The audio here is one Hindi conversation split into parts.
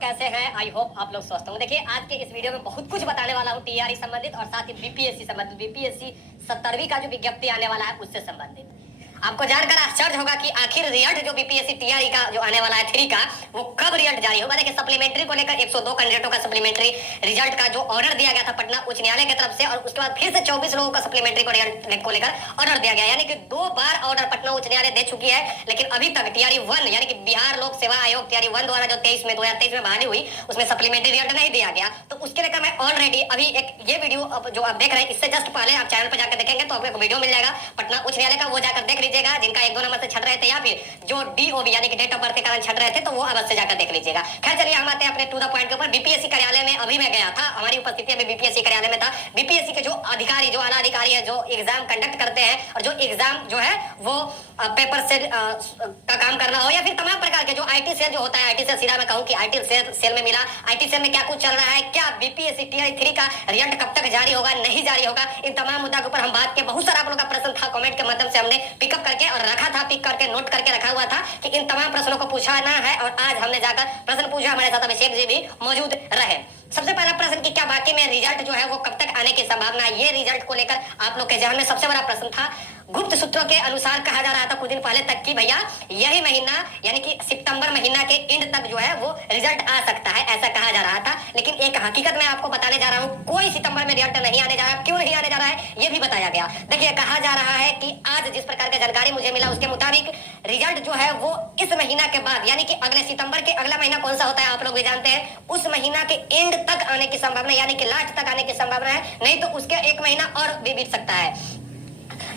कैसे हैं? आई होप आप लोग स्वस्थ होंगे। देखिए आज के इस वीडियो में बहुत कुछ बताने वाला हूँ टीआरई संबंधित और साथ ही बीपीएससी संबंधित। बीपीएससी 17वीं का जो विज्ञप्ति आने वाला है उससे संबंधित आपको जानकर आश्चर्य होगा कि आखिर रिजल्ट जो बीपीएससी टीआरई का जो आने वाला है 3 का वो कब रिजल्ट जारी होगा। देखिए सप्लीमेंट्री को लेकर 102 कैंडिडेटों का सप्लीमेंट्री रिजल्ट का जो ऑर्डर दिया गया था पटना उच्च न्यायालय की तरफ से और उसके बाद फिर से 24 लोगों का सप्लीमेंट्री को रिजल्ट को लेकर ऑर्डर दिया गया, यानी कि 2 बार ऑर्डर पटना उच्च न्यायालय दे चुकी है। लेकिन अभी तक टीआरई 1 यानी कि बिहार लोक सेवा आयोग टीआरई 1 द्वारा जो 2023 में बहाली हुई उसमें सप्लीमेंट्री रिजल्ट नहीं दिया गया। तो उसके लेकर मैं ऑलरेडी अभी एक ये वीडियो जो आप देख रहे हैं इससे जस्ट पहले आप चैनल पर जाकर देखेंगे तो आपको वीडियो मिल जाएगा पटना उच्च न्यायालय का, वो जाकर देख लीजिएगा। जिनका 1-2 नंबर से छट रहे थे या फिर जो डीओबी यानी कि डेट ऑफ बर्थ के कारण छट रहे थे तो वो अवश्य जाकर देख लीजिएगा। खैर चलिए हम आते हैं अपने टू द पॉइंट के ऊपर। बीपीएससी कार्यालय में अभी मैं गया था, हमारी उपस्थिति में बीपीएससी कार्यालय में था। बीपीएससी के जो अधिकारी जो आला अधिकारी है जो एग्जाम कंडक्ट करते हैं और जो एग्जाम जो है वो पेपर सेल का काम करना हो या फिर तमाम प्रकार के जो आईटी सेल जो होता है, आईटी सेल सीधा मैं कहूं कि आईटी सेल में मिला, आईटी सेल में क्या कुछ चल रहा है, क्या बीपीएससी टीआरई 3 का रिजल्ट कब तक जारी होगा नहीं जारी होगा, इन तमाम मुद्दों के ऊपर हम बात किए। बहुत सारा आप लोगों का प्रश्न था, कमेंट के माध्यम से हमने पिकअप करके और रखा था, पिक करके नोट करके रखा हुआ था कि इन तमाम प्रश्नों को पूछाना है और आज हमने जाकर प्रश्न पूछा। हमारे साथ अभिषेक जी भी मौजूद रहे। सबसे पहला प्रश्न कि क्या वाकई में रिजल्ट जो है वो कब तक आने की संभावना है, ये रिजल्ट को लेकर आप लोग के जहन में सबसे बड़ा प्रश्न था। गुप्त सूत्रों के अनुसार कहा जा रहा था कुछ दिन पहले तक कि भैया यही महीना यानी कि सितंबर महीना के एंड तक जो है वो रिजल्ट आ सकता है, ऐसा कहा जा रहा था। लेकिन एक हकीकत मैं आपको बताने जा रहा हूँ, कोई सितंबर में रिजल्ट नहीं आने जा रहा है। क्यों नहीं आने जा रहा है ये भी बताया गया। देखिए कहा जा रहा है कि आज जिस प्रकार की जानकारी मुझे मिला उसके मुताबिक रिजल्ट जो है वो इस महीना के बाद यानी कि अगले सितंबर के अगला महीना कौन सा होता है आप लोग भी जानते हैं, उस महीना के एंड तक आने की संभावना यानी कि लास्ट तक आने की संभावना है, नहीं तो उसके 1 महीना और भी बीत सकता है,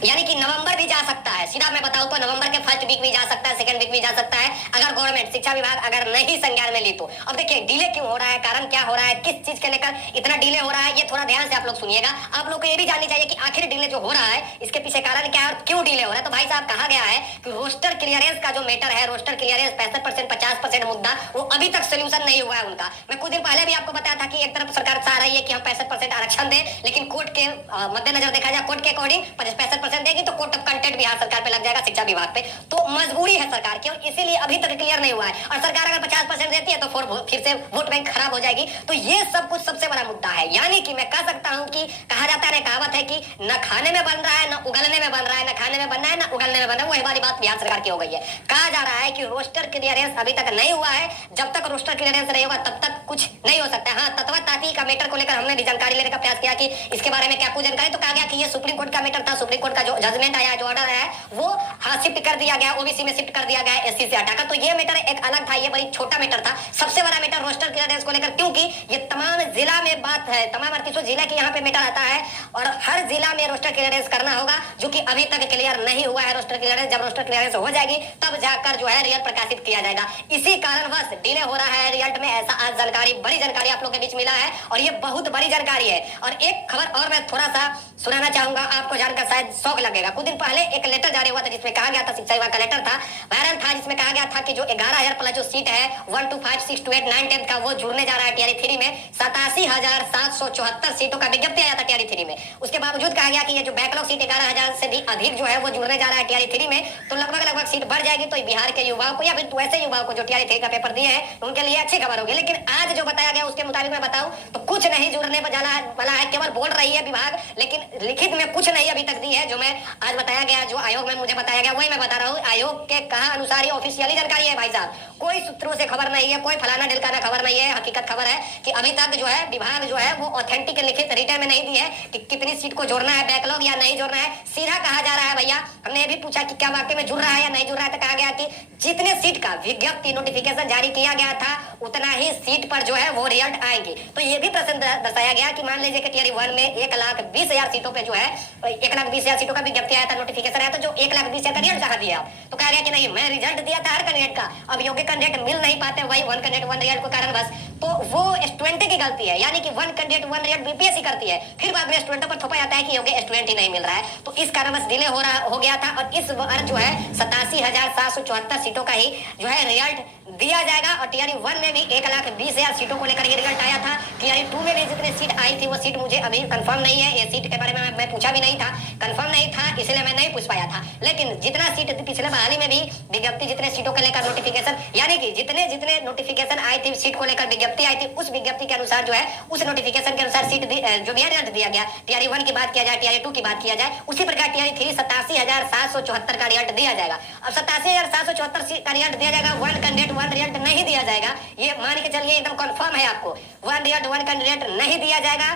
यानी कि नवंबर भी जा सकता है। सीधा मैं बताऊं तो नवंबर के फर्स्ट वीक भी जा सकता है, सेकंड वीक भी जा सकता है अगर गवर्नमेंट शिक्षा विभाग अगर नहीं संज्ञान में ली तो। अब देखिए डिले क्यों हो रहा है, कारण क्या हो रहा है, किस चीज के लेकर इतना डिले हो रहा है, ये थोड़ा ध्यान से आप लोग सुनिएगा। आप लोग को ये भी जाननी चाहिए कि आखिर डिले जो हो रहा है इसके पीछे कारण क्या है और क्यों डिले हो रहा है। तो भाई साहब कहा गया है कि रोस्टर क्लियरेंस का जो मैटर है, रोस्टर क्लियरेंस 65% 50% मुद्दा वो अभी तक सोल्यूशन नहीं हुआ है उनका। मैं कुछ दिन पहले भी आपको बताया था कि एक तरफ सरकार चाह रही है कि हम 65% आरक्षण दें, लेकिन कोर्ट के मद्देनजर देखा जाए कोर्ट के अकॉर्डिंग 65% देगी तो कोर्ट ऑफ कंटेंट बिहार सरकार पे लग जाएगा, शिक्षा विभाग पे। तो मजबूरी है सरकार की और इसीलिए अभी तक क्लियर नहीं हुआ है। और सरकार अगर 50% देती है तो फिर से वोट बैंक खराब हो जाएगी। तो ये सब कुछ सबसे बड़ा मुद्दा है। यानी कि मैं कह सकता हूं कि कहा जाता है, कहावत है कि न खाने में बन रहा है न उगलने में बन रहा है, न खाने में बनना है न उगलने में बन रहा है। वही वाली बात बिहार सरकार की हो गई है। कहा जा रहा है कि रोस्टर क्लियरेंस अभी तक नहीं हुआ है, जब तक रोस्टर क्लियरेंस नहीं होगा तब तक कुछ नहीं हो सकता। हाँ, तत्वा ताती का मैटर को लेकर हमने भी जानकारी लेने का प्रयास किया कि इसके बारे में क्या कुछ जानकारी, तो कहा गया कि ये सुप्रीम कोर्ट का मैटर था। सुप्रीम कोर्ट का जो जजमेंट आया, जो ऑर्डर है वो हाँ शिफ्ट कर दिया गया, ओबीसी में शिफ्ट कर दिया गया, एससी से हटाकर। तो ये मैटर एक अलग था, ये बड़ी छोटा मैटर था। सबसे बड़ा मैटर रोस्टर क्लियरेंस को लेकर, क्योंकि ये तमाम जिला में बात है, तमाम 38 जिला के यहाँ पे मैटर आता है और हर जिला में रोस्टर क्लियरेंस करना होगा, जो कि अभी तक क्लियर नहीं हुआ है रोस्टर क्लियरेंस। जब रोस्टर क्लियरेंस हो जाएगी तब जाकर जो है रिजल्ट प्रकाशित किया जाएगा। इसी कारणवश डिले हो रहा है रिजल्ट में, ऐसा आज जानकारी, बड़ी जानकारी आप लोग के बीच मिला है और ये बहुत बड़ी जानकारी है। और एक खबर और मैं थोड़ा सा सुनाना चाहूंगा, आपको जानकर शायद शौक लगेगा। कुछ दिन पहले एक लेटर जारी हुआ था जिसमें कहा गया था, शिक्षा विभाग का लेटर था, वायरल था, जिसमें कहा गया था कि जो 11,000 प्लस जो सीट है 1 to 5 6 to 8 9 10 का वो जुड़ने जा रहा है टीआरई 3 में। 87,774 सीटों का विज्ञप्ति आया था टीआरई 3 में। उसके बावजूद कहा गया कि ये जो बैकलॉग सीट 11,000 से भी अधिक जो है वो जुड़ने जा रहा है टीआरई 3 में, तो लगभग सीट बढ़ जाएगी। तो बिहार के युवाओं को या फिर वैसे युवाओं को जो टीआरई 3 का पेपर दिए हैं उनके लिए अच्छी खबर होगी। लेकिन आज जो बताया गया उसके मुताबिक मैं बताऊं तो कुछ नहीं जुड़ने वाला है, केवल बोल रही है विभाग, लेकिन लिखित में कुछ नहीं अभी तक दी है। जो मैं आज बताया गया, जो आयोग में मुझे बताया गया वही मैं बता रहा हूँ। आयोग के कहा अनुसार ये ऑफिशियली जानकारी है भाई साहब, कोई सूत्रों से खबर नहीं है, कोई फलाना ढिलकाना खबर नहीं है। हकीकत खबर है कि अभी तक जो है विभाग जो है वो ऑथेंटिक लिखित रिटर्न में नहीं दी है कि कितनी सीट को जोड़ना है, बैकलॉग या नहीं जोड़ना है। सीधा कहा जा रहा है भैया, हमने ये भी पूछा कि क्या वाकई में जुड़ रहा है या नहीं जुड़ रहा है, तो कहा गया कि जितने सीट का विज्ञप्ति नोटिफिकेशन जारी किया गया था उतना ही सीट पर जो है वो रिजल्ट आएंगे। तो ये भी प्रश्न दर्शाया गया कि मान लीजिए कि टीआरई 1 में 1,20,000 सीटों पे जो है 1,20,000 सीटों का विज्ञप्ति आया था, नोटिफिकेशन आया था, जो 1,20,000 का रिजल्ट कहा दिया। तो कहा गया कि नहीं, मैं रिजल्ट दिया था हर कैंडिडेट का, अब योग्य कैंडिडेट मिल नहीं पाते, वही 1 कैंडिडेट 1 रिजल्ट को कारण बस। तो वो स्टूडेंट की गलती है, यानी कि 1 कैंडिडेट 1 रिजल्ट बीपीएससी करती है, फिर बाद में स्टूडेंटों पर थोपा जाता है कि योग्य स्टूडेंट ही नहीं मिल रहा है। तो इस कारण बस डिले हो गया था और इस बार जो है 87,774 सीटों का ही जो है रिजल्ट दिया जाएगा। और टीआरई 1 में भी 1,20,000 सीटों को लेकर ये रिजल्ट आया था। टीआरई 2 में भी जितनी सीट आई थी वो सीट मुझे अभी कंफर्म नहीं है, ये सीट के बारे में मैं पूछा भी नहीं था, कंफर्म नहीं था, इसलिए मैं नहीं पूछ पाया था। लेकिन जितना सीट पिछले बहाली में भी विज्ञप्ति जितने सीटों को लेकर नोटिफिकेशन, यानी कि जितने जितने नोटिफिकेशन आई थी सीट को लेकर विज्ञप्ति आई थी, उस विज्ञप्ति के अनुसार जो है उस नोटिफिकेशन के अनुसार सीट जो भी है रिजल्ट दिया गया। टीआरई 1 की बात किया जाए, टीआरई 2 की बात किया जाए, उसी प्रकार टीआरई 3 87,774 का रिजल्ट दिया जाएगा। अब 87,774 का रिजल्ट दिया जाएगा, 1 कैंडिडेट 1 रिजल्ट नहीं दिया जाएगा, ये मान के चलिए एकदम कंफर्म है आपको, 1 रिजल्ट 1 कैंडिडेट नहीं दिया जाएगा।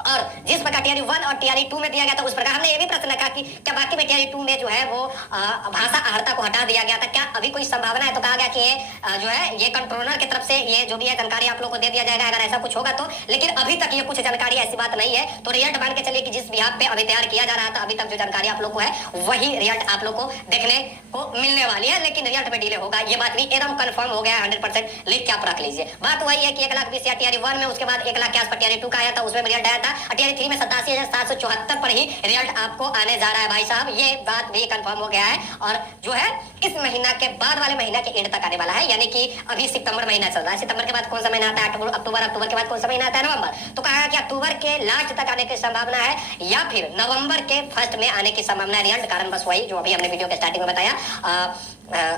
और जिस प्रकार टीआरई 1 और टीआरई 2 में दिया गया था उस प्रकार हमने ये भी प्रश्न रखा कि क्या बाकी में टीआरई 2 में जो है वो भाषा अहर्ता को हटा दिया गया था, क्या अभी कोई संभावना है? तो कहा गया कि ये जो है ये कंट्रोलर की तरफ से ये जो भी है जानकारी आप लोग को दे दिया जाएगा अगर ऐसा कुछ होगा तो। लेकिन अभी तक ये कुछ जानकारी ऐसी बात नहीं है। तो रिजल्ट मान के चलिए कि जिस विभाग पे अभी तैयार किया जा रहा था, अभी तक जो जानकारी आप लोग को है वही रिजल्ट आप लोग को देखने को मिलने वाली है, लेकिन रिजल्ट में डिले होगा, ये बात भी एकदम कंफर्म हो गया है 100%। लिख के आप रख लीजिए। बात वही है कि 1,20,000 टीआरई 1 में, उसके बाद 1,00,000 के आसपास टीआरई 2 का आया था, उसमें रिजल्ट आया था। टीआरई 3 में 87,774 पर ही रिजल्ट आपको आने जा रहा है भाई साहब, ये बात भी कंफर्म हो गया है। और जो है इस महीना के बाद वाले महीना के एंड तक आने वाला है, यानी कि अभी सितंबर महीना चल रहा है, सितंबर के बाद कौन सा महीना आता है? अक्टूबर, अक्टूबर के बाद कौन सा महीना आता है? नवंबर। तो कहा कि अक्टूबर के लास्ट तक आने की संभावना है या फिर नवंबर के फर्स्ट में आने की संभावना है रिजल्ट। कारण बस वही जो अभी हमने वीडियो के स्टार्टिंग में बताया,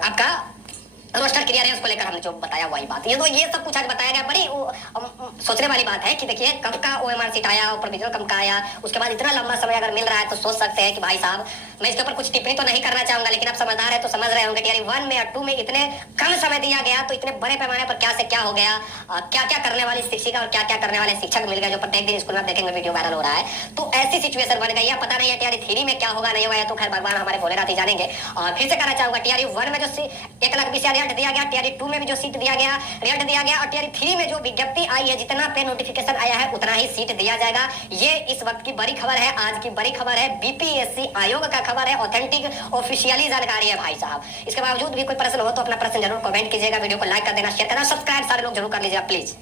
आपका रोस्टर क्लियरेंस को लेकर हमने जो बताया वही बात। ये तो ये सब कुछ आज बताया गया। बड़ी सोचने वाली बात है कि देखिए कब का ओएमआर सीट आया और प्रोविजनल कब का आया, उसके बाद इतना लंबा समय अगर मिल रहा है तो सोच सकते हैं कि भाई साहब, मैं इसके ऊपर कुछ टिप्पणी तो नहीं करना चाहूंगा, लेकिन आप समझदार है तो समझ रहे होंगे टीआरई 1 में या 2 में इतने कम समय दिया गया तो इतने बड़े पैमाने पर क्या से क्या हो गया, क्या क्या करने वाली शिक्षिका और क्या क्या करने वाले शिक्षक मिल गए जो प्रत्येक दिन स्कूल में देखेंगे वीडियो वायरल हो रहा है। तो ऐसी सिचुएशन बन गई है। पता नहीं है टीआरई 3 में क्या होगा नहीं होगा, तो खैर भगवान हमारे भोलेनाथ ही जानेंगे। और फिर से कहना चाहूंगा टीआरई 1 में जो 1,20,000 रिजल्ट दिया गया, टीआरई 2 में भी जो सीट दिया गया रिजल्ट दिया गया, और टीआरई 3 में जो विज्ञप्ति आई है जितना पे नोटिफिकेशन आया है उतना ही सीट दिया जाएगा। ये इस वक्त की बड़ी खबर है, आज की बड़ी खबर है, बीपीएससी आयोग का खबर है, ऑथेंटिक ऑफिशियली जानकारी है भाई साहब। इसके बावजूद भी कोई प्रश्न हो तो अपना प्रश्न जरूर कमेंट कीजिएगा, वीडियो को लाइक कर देना, शेयर करना, सब्सक्राइब सारे लोग जरूर कर लीजिएगा प्लीज।